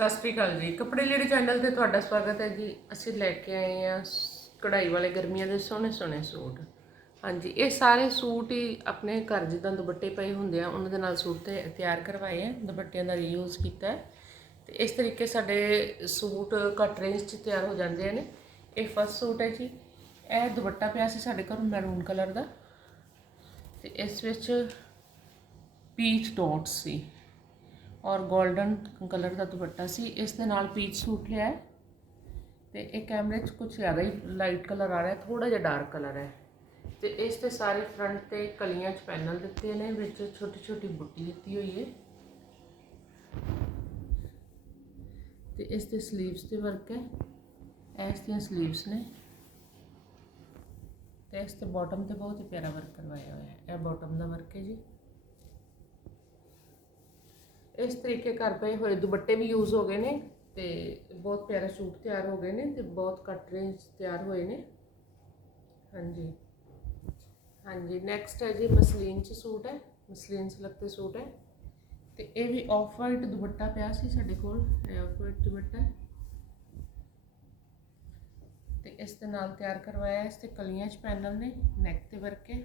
ਸਤਿ ਸ਼੍ਰੀ ਅਕਾਲ ਜੀ। ਕੱਪੜੇ ਲੀੜੇ ਚੈਨਲ ਤੇ ਤੁਹਾਡਾ ਸਵਾਗਤ ਹੈ ਜੀ, ਅਸੀਂ ਲੈ ਕੇ ਆਏ ਆ ਕਢਾਈ ਵਾਲੇ ਗਰਮੀਆਂ ਦੇ ਸੋਹਣੇ ਸੋਹਣੇ ਸੂਟ। ਹਾਂਜੀ, ਇਹ ਸਾਰੇ ਸੂਟ ਹੀ ਆਪਣੇ ਘਰ ਜਿੱਦਾਂ ਦੁਪੱਟੇ ਪਏ ਹੁੰਦੇ ਆ, ਉਹਨਾਂ ਦੇ ਨਾਲ ਸੂਟ ਤੇ ਤਿਆਰ ਕਰਵਾਏ ਆ, ਦੁਪੱਟਿਆਂ ਦਾ ਰੀਯੂਜ਼ ਕੀਤਾ ਹੈ। ਤੇ ਇਸ ਤਰੀਕੇ ਸਾਡੇ ਸੂਟ ਘੱਟ ਰੇਂਜ 'ਚ ਤਿਆਰ ਹੋ ਜਾਂਦੇ ਨੇ। ਇਹ ਫਸਟ ਸੂਟ ਹੈ ਜੀ। ਇਹ ਦੁਪੱਟਾ ਪਿਆ ਸੀ ਸਾਡੇ ਕੋਲ ਮੈਰੂਨ ਕਲਰ ਦਾ। ਤੇ ਇਸ ਵਿੱਚ ਪੀਚ ਡਾਟਸ ਸੀ। ਔਰ 골ਡਨ ਕਲਰ ਦਾ ਦੁਪੱਟਾ ਸੀ। ਇਸ ਦੇ ਨਾਲ ਪੀਚ ਸੂਟ ਲਿਆ ਹੈ ਤੇ ਇਹ ਕੈਮਰੇ 'ਚ ਕੁਝ ਜ਼ਿਆਦਾ ਹੀ ਲਾਈਟ ਕਲਰ ਆ ਰਿਹਾ ਥੋੜਾ ਜਿਹਾ ਡਾਰਕ ਕਲਰ ਹੈ। ਤੇ ਇਸ ਤੇ ਸਾਰੇ ਫਰੰਟ ਤੇ ਕਲੀਆਂ 'ਚ ਪੈਨਲ ਦਿੱਤੇ ਨੇ, ਵਿੱਚ ਛੋਟੀ ਛੋਟੀ ਬੁੱਟੀ ਦਿੱਤੀ ਹੋਈ ਹੈ। ਤੇ ਇਸ ਤੇ 슬ੀਵਸ ਤੇ ਵਰਕ ਹੈ। ਇਸ ਦੀਆਂ 슬ੀਵਸ ਨੇ। ਤੇ ਇਸ ਤੇ ਬਾਟਮ ਤੇ ਬਹੁਤ ਹੀ ਪਿਆਰਾ ਵਰਕ ਕਰਵਾਇਆ ਹੋਇਆ ਹੈ। ਇਹ ਬਾਟਮ ਦਾ ਵਰਕ ਹੈ ਜੀ। ਇਸ ਤਰੀਕੇ ਘਰ ਪਏ ਹੋਏ ਦੁਪੱਟੇ ਵੀ ਯੂਜ਼ ਹੋ ਗਏ ਨੇ ਤੇ ਬਹੁਤ ਪਿਆਰੇ ਸੂਟ ਤਿਆਰ ਹੋ ਗਏ ਨੇ ਤੇ ਬਹੁਤ ਘੱਟ ਰੇਂਜ ਤਿਆਰ ਹੋਏ ਨੇ। ਹਾਂਜੀ। ਹਾਂਜੀ ਨੈਕਸਟ ਹੈ ਜੀ ਮਸਲੀਨ ਚ ਸੂਟ ਹੈ, ਮਸਲੀਨ ਸਿਲਕ ਤੇ ਸੂਟ ਹੈ। ਤੇ ਇਹ ਵੀ ਆਫ ਵਾਈਟ ਦੁਪੱਟਾ ਪਿਆ ਸੀ ਸਾਡੇ ਕੋਲ ਆਫ ਵਾਈਟ ਦੁਪੱਟਾ ਹੈ। ਤੇ ਇਸ ਦੇ ਨਾਲ ਤਿਆਰ ਕਰਵਾਇਆ ਇਸ ਤੇ ਕਲੀਆਂ 'ਚ ਪੈਨਲ ਨੇ ਨੈਕ ਤੇ ਵਰਕ। ਹੈ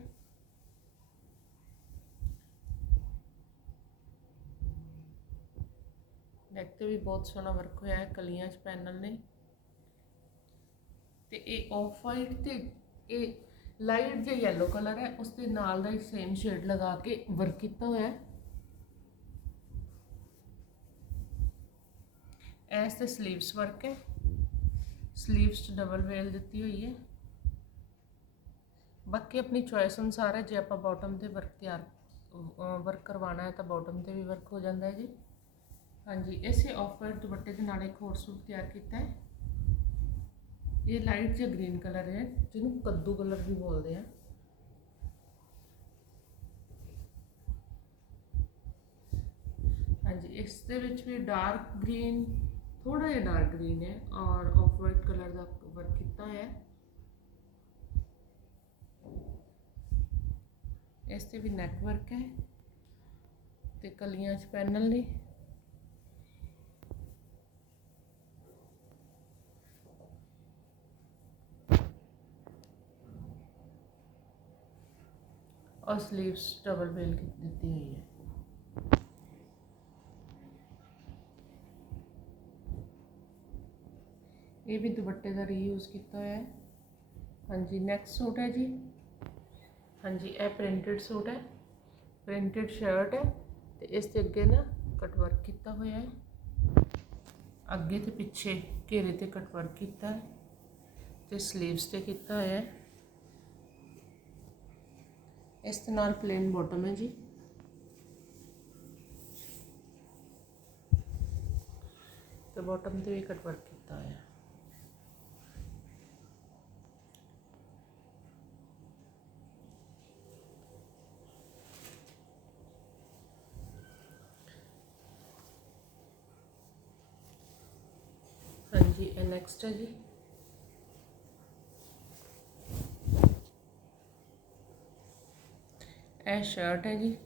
ਨੈਕ ਤੇ ਵੀ ਬਹੁਤ ਸੋਹਣਾ ਵਰਕ ਹੋਇਆ ਹੈ, ਕਲੀਆਂ 'ਚ ਪੈਨਲ ਨੇ। ਤੇ ਇਹ ਆਫ ਵਾਈਟ ਤੇ ਇਹ ਲਾਈਟ ਜਿਹਾ yellow ਕਲਰ ਹੈ, ਉਸ ਦੇ ਨਾਲ ਦਾ ਇੱਕ ਸੇਮ ਸ਼ੇਡ ਲਗਾ ਕੇ ਵਰਕ ਕੀਤਾ ਹੋਇਆ ਹੈ। ਐਸ ਤੇ 슬ੀਵਸ ਵਰਕ ਹੈ। ਸਲੀਵਸ 'ਚ ਡਬਲ ਵੇਲ ਦਿੱਤੀ ਹੋਈ ਹੈ। ਬਾਕੀ ਆਪਣੀ ਚੋਇਸ ਅਨੁਸਾਰ ਹੈ, ਜੇ ਆਪਾਂ ਬਾਟਮ ਤੇ ਵਰਕ ਤਿਆਰ ਵਰਕ ਕਰਵਾਉਣਾ ਹੈ ਤਾਂ ਬਾਟਮ ਤੇ ਵੀ ਵਰਕ ਹੋ ਜਾਂਦਾ ਹੈ ਜੀ। ਹਾਂਜੀ, ਇਸੇ ਆਫਰ ਦੁਪੱਟੇ ਦੇ ਨਾਲ ਇੱਕ ਹੋਰ ਸੂਟ ਤਿਆਰ ਕੀਤਾ ਹੈ। ਇਹ ਲਾਈਟ ਜਿਹਾ ਗ੍ਰੀਨ ਕਲਰ ਹੈ, ਜਿਹਨੂੰ ਕੱਦੂ ਕਲਰ ਵੀ ਬੋਲਦੇ ਆ। ਹਾਂਜੀ, ਇਸ ਦੇ ਵਿੱਚ ਵੀ ਡਾਰਕ ਗ੍ਰੀਨ ਥੋੜਾ ਜਿਹਾ ਡਾਰਕ ਗ੍ਰੀਨ ਹੈ ਔਰ ਆਫ ਵਾਈਟ ਕਲਰ ਦਾ ਵਰਕ ਕੀਤਾ ਹੋਇਆ ਹੈ। ਇਸ ਤੇ ਵੀ ਨੈਕ ਹੈ ਤੇ ਕਲੀਆਂ 'ਚ ਪੈਨਲ ਨੇ। और स्लीव्स डबल बेल की देती हुई है ये। भी दुपट्टे का रीयूज़ किया होया है। हाँ जी नेक्स्ट सूट है जी। हाँ जी यह प्रिंटेड सूट है। प्रिंटेड शर्ट है। तो इस अगे ना कटवर्क किया हुआ है। अगे तो पिछे घेरे ਤੇ कटवर्क ਕੀਤਾ तो ਸਲੀਵਸ से किया हुआ है। ਇਸ ਦੇ ਨਾਲ ਪਲੇਨ ਬਾਟਮ ਹੈ ਜੀ ਤੇ ਬਾਟਮ ਤੇ ਵੀ ਕਟ ਵਰਕ ਕੀਤਾ ਹੋਇਆ ਹੈ ਹਾਂਜੀ ਇਹ ਨੈਕਸਟ ਹੈ ਜੀ ਇਹ ਸ਼ਰਟ ਹੈ ਜੀ।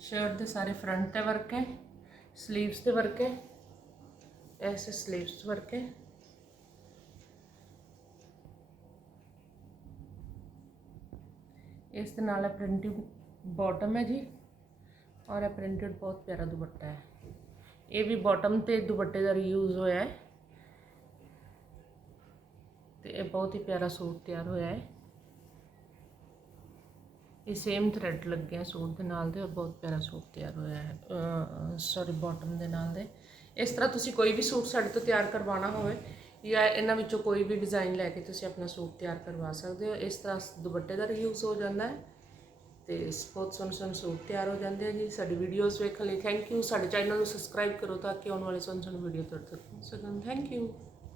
ਸ਼ਰਟ ਦੇ ਸਾਰੇ ਫਰੰਟ ਤੇ ਵਰਕ ਹੈ ਸਲੀਵਸ ਤੇ ਵਰਕ ਹੈ, ਐਸੇ 슬ੀਵਸ ਵਰਕ ਹੈ। ਇਸ ਦੇ ਨਾਲ ਪ੍ਰਿੰਟਿੰਗ ਬਾਟਮ ਹੈ ਜੀ। ਔਰ ਇਹ ਪ੍ਰਿੰਟਡ ਬਹੁਤ ਪਿਆਰਾ ਦੁਪੱਟਾ ਹੈ ਇਹ ਵੀ ਬਾਟਮ ਤੇ ਦੁਪੱਟੇ ਦਾ ਰੀਯੂਜ਼ ਹੋਇਆ ਹੈ ਤੇ ਇਹ ਬਹੁਤ ਹੀ ਪਿਆਰਾ ਸੂਟ ਤਿਆਰ ਹੋਇਆ ਹੈ ਇਹ ਸੇਮ ਥ੍ਰੈਡ ਲੱਗਿਆ ਸੂਟ ਦੇ ਨਾਲ ਦੇ ਔਰ ਬਹੁਤ ਪਿਆਰਾ ਸੂਟ ਤਿਆਰ ਹੋਇਆ ਹੈ ਸੌਰੀ ਬਾਟਮ ਦੇ ਨਾਲ ਦੇ ਇਸ ਤਰ੍ਹਾਂ ਤੁਸੀਂ ਕੋਈ ਵੀ ਸੂਟ ਸਾਡੇ ਤੋਂ ਤਿਆਰ ਕਰਵਾਉਣਾ ਹੋਵੇ ਜਾਂ ਇਹਨਾਂ ਵਿੱਚੋਂ ਕੋਈ ਵੀ ਡਿਜ਼ਾਈਨ ਲੈ ਕੇ ਤੁਸੀਂ ਆਪਣਾ ਸੂਟ ਤਿਆਰ ਕਰਵਾ ਸਕਦੇ ਹੋ ਇਸ ਤਰ੍ਹਾਂ ਦੁਪੱਟੇ ਦਾ ਰੀਯੂਜ਼ ਹੋ ਜਾਂਦਾ ਹੈ ਤੇ ਬਹੁਤ ਸੋਹਣੇ ਸੋਹਣੇ ਸੂਟ ਤਿਆਰ ਹੋ ਜਾਂਦੇ ਆ ਜੀ। ਸਾਡੀ ਵੀਡੀਓਜ਼ ਵੇਖਣ ਲਈ ਥੈਂਕ ਯੂ ਸਾਡੇ ਚੈਨਲ ਨੂੰ ਸਬਸਕ੍ਰਾਈਬ ਕਰੋ ਤਾਂ ਕਿ ਆਉਣ ਵਾਲੇ ਸੋਹਣੇ ਸੋਹਣੇ ਵੀਡੀਓ ਤੁਹਾਡੇ ਤੱਕ ਪਹੁੰਚ ਸਕਣ। Thank you